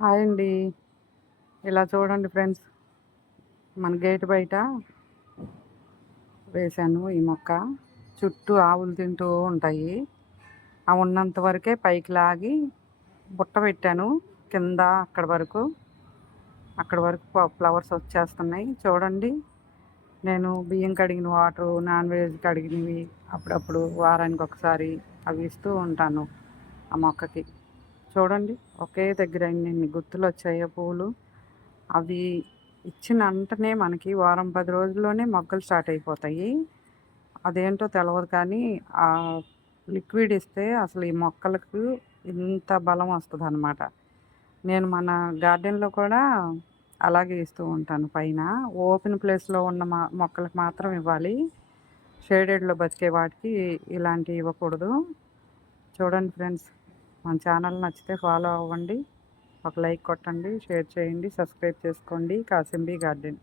Hi అండి. ఇలా చూడండి ఫ్రెండ్స్, మన గేట్ బయట వేశాను ఈ మొక్క. చుట్టూ ఆవులు తింటూ ఉంటాయి. ఆ ఉన్నంత వరకే పైకి లాగి బుట్ట పెట్టాను. కింద అక్కడ వరకు ఫ్లవర్స్ వచ్చేస్తున్నాయి. చూడండి, నేను బియ్యం కడిగిన వాటరు, నాన్ వెజ్ కడిగినవి అప్పుడప్పుడు వారానికి ఒకసారి అవి ఇస్తూ ఉంటాను ఆ మొక్కకి. చూడండి, ఒకే దగ్గర ఎన్ని గుత్తులు వచ్చాయో పూలు. అవి ఇచ్చిన వెంటనే మనకి వారం 10 రోజుల్లోనే మొగ్గలు స్టార్ట్ అయిపోతాయి. అదేంటో తెలవదు కానీ ఆ లిక్విడ్ ఇస్తే అసలు ఈ మొక్కలకు ఇంత బలం వస్తుందన్నమాట. నేను మన గార్డెన్లో కూడా అలాగే ఇస్తూ ఉంటాను. పైన ఓపెన్ ప్లేస్లో ఉన్న మొక్కలకు మాత్రం ఇవ్వాలి. షేడెడ్లో బతికే వాటికి ఇలాంటివి ఇవ్వకూడదు. చూడండి ఫ్రెండ్స్, మన ఛానల్ నచ్చితే ఫాలో అవ్వండి, ఒక లైక్ కొట్టండి, షేర్ చేయండి, సబ్స్క్రైబ్ చేసుకోండి. కాసింబీ గార్డెన్.